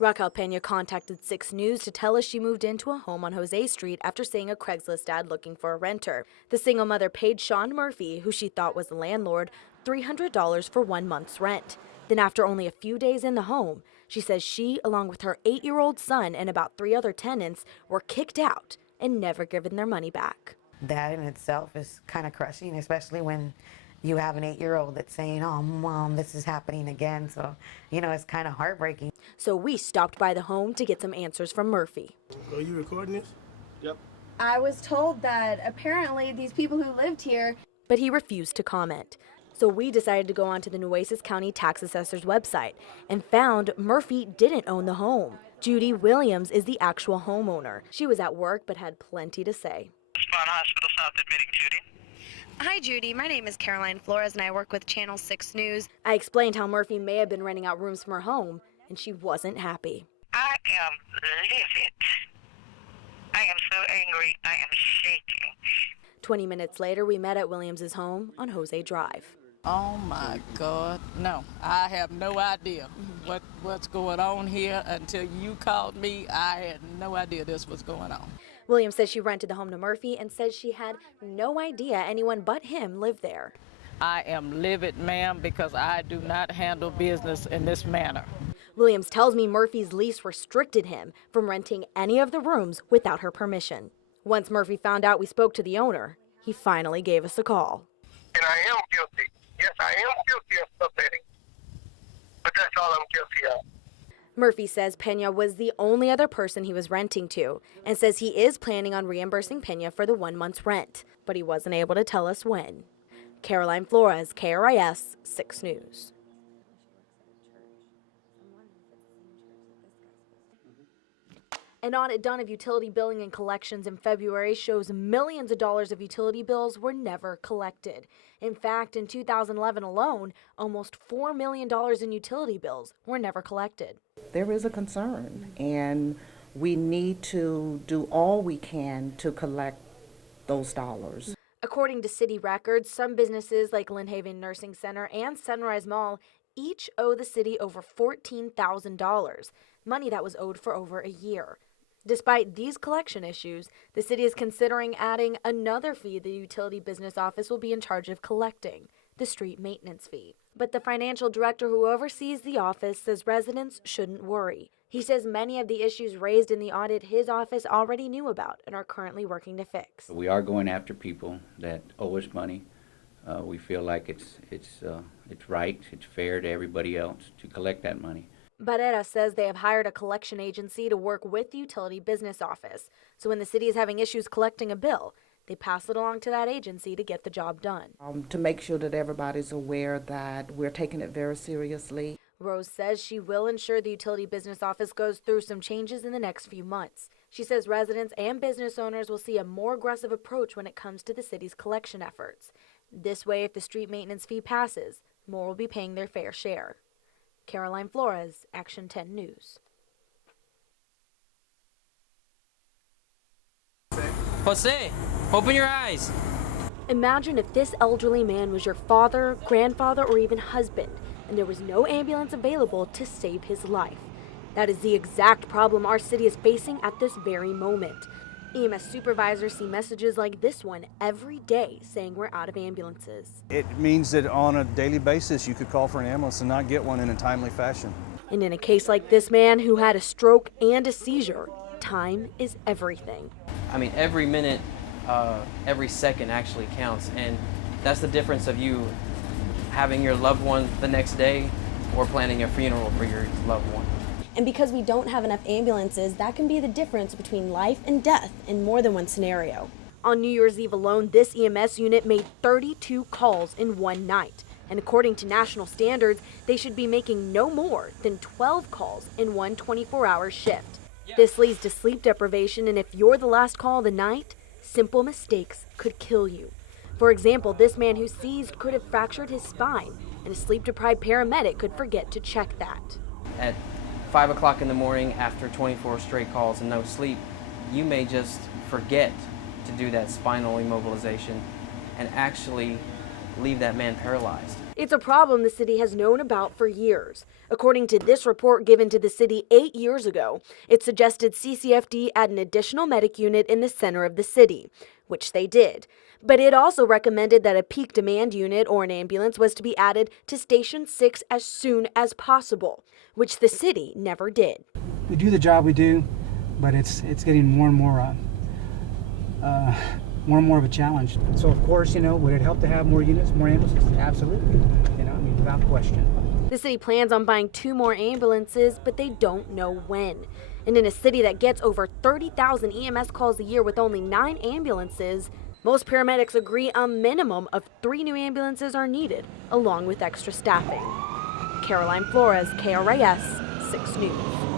Raquel Pena contacted 6 News to tell us she moved into a home on Jose Street after seeing a Craigslist ad looking for a renter. The single mother paid Sean Murphy, who she thought was the landlord, $300 for 1 month's rent. Then after only a few days in the home, she says she, along with her 8-year-old son and about 3 other tenants, were kicked out and never given their money back. That in itself is kind of crushing, especially when you have an 8-year-old that's saying, "Oh, Mom, this is happening again." So, it's kind of heartbreaking. So we stopped by the home to get some answers from Murphy. Are you recording this? Yep. I was told that apparently these people who lived here, but he refused to comment. So we decided to go onto the Nueces County Tax Assessor's website and found Murphy didn't own the home. Judy Williams is the actual homeowner. She was at work but had plenty to say. Spot Hospital South admitting Judy. Hi Judy, my name is Caroline Flores and I work with Channel 6 News. I explained how Murphy may have been renting out rooms from her home, and she wasn't happy. I am livid. I am so angry. I am shaking. 20 minutes later, we met at Williams's home on Jose Drive. Oh my God, no, I have no idea what's going on here. Until you called me, I had no idea this was going on. Williams says she rented the home to Murphy and says she had no idea anyone but him lived there. I am livid, ma'am, because I do not handle business in this manner. Williams tells me Murphy's lease restricted him from renting any of the rooms without her permission. Once Murphy found out we spoke to the owner, he finally gave us a call. And I am guilty. Yes, I am guilty of subletting. But that's all I'm guilty of. Murphy says Pena was the only other person he was renting to and says he is planning on reimbursing Pena for the 1 month's rent, but he wasn't able to tell us when. Caroline Flores, KRIS 6 News. An audit done of utility billing and collections in February shows millions of dollars of utility bills were never collected. In fact, in 2011 alone, almost $4 million in utility bills were never collected. There is a concern, and we need to do all we can to collect those dollars. According to city records, some businesses like Lynn Haven Nursing Center and Sunrise Mall each owe the city over $14,000, money that was owed for over a year. Despite these collection issues, the city is considering adding another fee the utility business office will be in charge of collecting, the street maintenance fee. But the financial director who oversees the office says residents shouldn't worry. He says many of the issues raised in the audit his office already knew about and are currently working to fix. We are going after people that owe us money. We feel like it's right, it's fair to everybody else to collect that money. Barrera says they have hired a collection agency to work with the utility business office. So when the city is having issues collecting a bill, they pass it along to that agency to get the job done. To make sure that everybody's aware that we're taking it very seriously. Rose says she will ensure the utility business office goes through some changes in the next few months. She says residents and business owners will see a more aggressive approach when it comes to the city's collection efforts. This way, if the street maintenance fee passes, more will be paying their fair share. Caroline Flores, Action 10 News. Jose, open your eyes. Imagine if this elderly man was your father, grandfather, or even husband, and there was no ambulance available to save his life. That is the exact problem our city is facing at this very moment. EMS supervisors see messages like this one every day saying we're out of ambulances. It means that on a daily basis you could call for an ambulance and not get one in a timely fashion. And in a case like this man who had a stroke and a seizure, time is everything. I mean, every minute, every second actually counts, and that's the difference of you having your loved one the next day or planning a funeral for your loved one. And because we don't have enough ambulances, that can be the difference between life and death in more than one scenario. On New Year's Eve alone, this EMS unit made 32 calls in one night. And according to national standards, they should be making no more than 12 calls in one 24-hour shift. This leads to sleep deprivation, and if you're the last call of the night, simple mistakes could kill you. For example, this man who seized could have fractured his spine, and a sleep-deprived paramedic could forget to check that. At 5 o'clock in the morning, after 24 straight calls and no sleep, you may just forget to do that spinal immobilization and actually leave that man paralyzed. It's a problem the city has known about for years. According to this report given to the city 8 years ago, it suggested CCFD add an additional medic unit in the center of the city, which they did. But it also recommended that a peak demand unit or an ambulance was to be added to Station 6 as soon as possible, which the city never did. We do the job we do, but it's getting more and more of a challenge. So of course, would it help to have more units, more ambulances? Absolutely, without question. The city plans on buying 2 more ambulances, but they don't know when. And in a city that gets over 30,000 EMS calls a year with only 9 ambulances, most paramedics agree a minimum of 3 new ambulances are needed, along with extra staffing. Caroline Flores, KRIS 6 News.